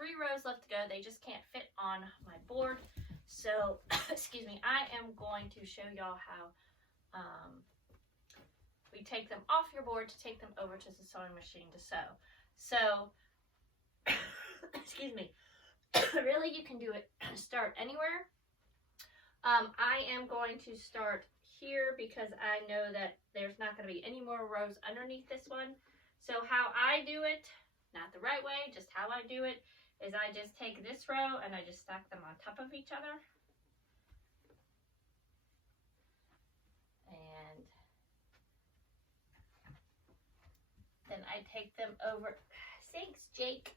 3 rows left to go. They just can't fit on my board. So, excuse me, I am going to show y'all how we take them off your board to take them over to the sewing machine to sew. So, excuse me, really you can do it, start anywhere. I am going to start here because I know that there's not going to be any more rows underneath this one. So how I do it, not the right way, just how I do it, is I just take this row and I just stack them on top of each other. And then I take them over. Thanks, Jake.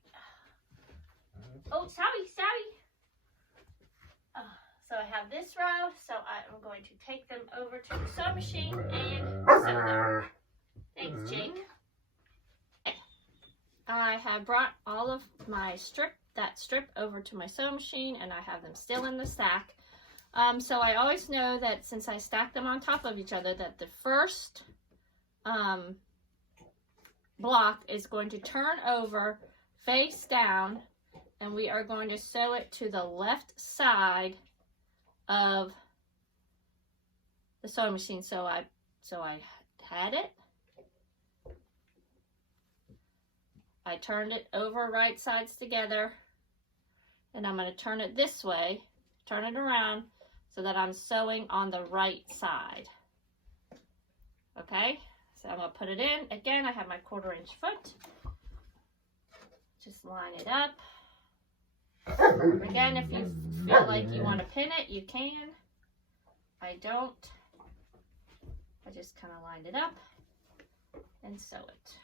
Oh, sorry. So I have this row, so I am going to take them over to the sewing machine and sew them. Thanks, Jake. I have brought all of my strip over to my sewing machine, and I have them still in the stack. So I always know that since I stack them on top of each other, that the first block is going to turn over face down, and we are going to sew it to the left side of the sewing machine. So I had it. I turned it over right sides together, and I'm going to turn it this way, turn it around so that I'm sewing on the right side. Okay, so I'm going to put it in. Again, I have my 1/4 inch foot. Just line it up. Again, if you feel like you want to pin it, you can. I don't. I just kind of lined it up and sew it.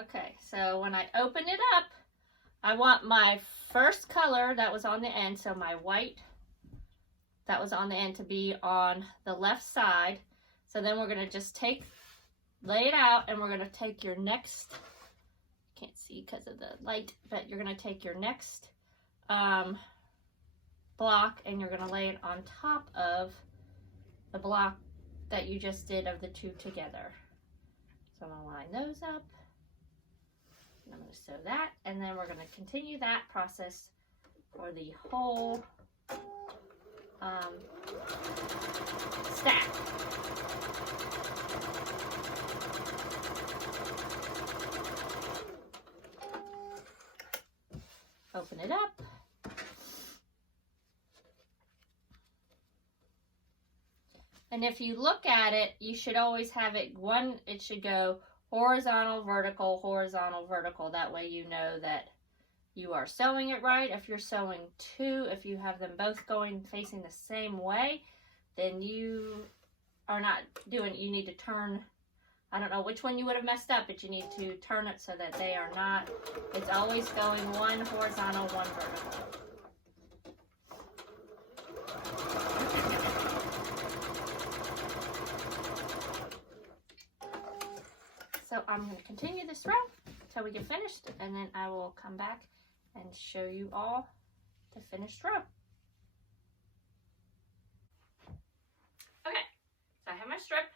Okay, so when I open it up, I want my first color that was on the end, so my white that was on the end, to be on the left side. So then we're going to just lay it out, and we're going to take your next, can't see because of the light, but you're going to take your next block, and you're going to lay it on top of the block that you just did of the 2 together. So I'm going to line those up. I'm going to sew that, and then we're going to continue that process for the whole stack. Open it up. And if you look at it, you should always have it it should go horizontal, vertical, horizontal, vertical. That way you know that you are sewing it right. If you're sewing 2, if you have them both going facing the same way, then you are not doing, you need to turn, I don't know which one you would have messed up, but you need to turn it so that they are not, it's always going one horizontal, one vertical. So I'm going to continue this row till we get finished, and then I will come back and show you all the finished row. Okay, so I have my strip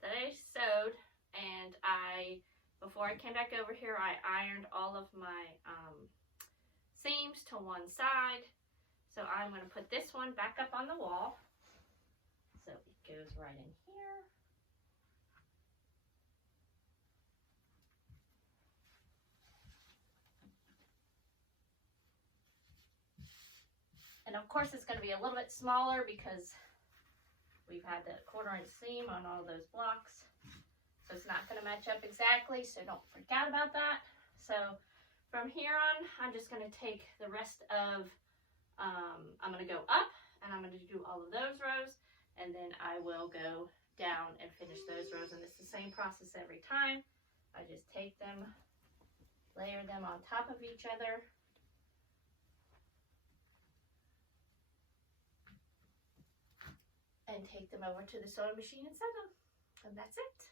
that I sewed, and before I came back over here, I ironed all of my seams to one side. So I'm going to put this one back up on the wall. So it goes right in here. And of course it's going to be a little bit smaller because we've had the 1/4 inch seam on all those blocks. So it's not going to match up exactly, so don't freak out about that. So from here on, I'm just going to take the rest of, I'm going to go up, and I'm going to do all of those rows, and then I will go down and finish those rows. And it's the same process every time. I just take them, layer them on top of each other. And take them over to the sewing machine and sew them. And that's it.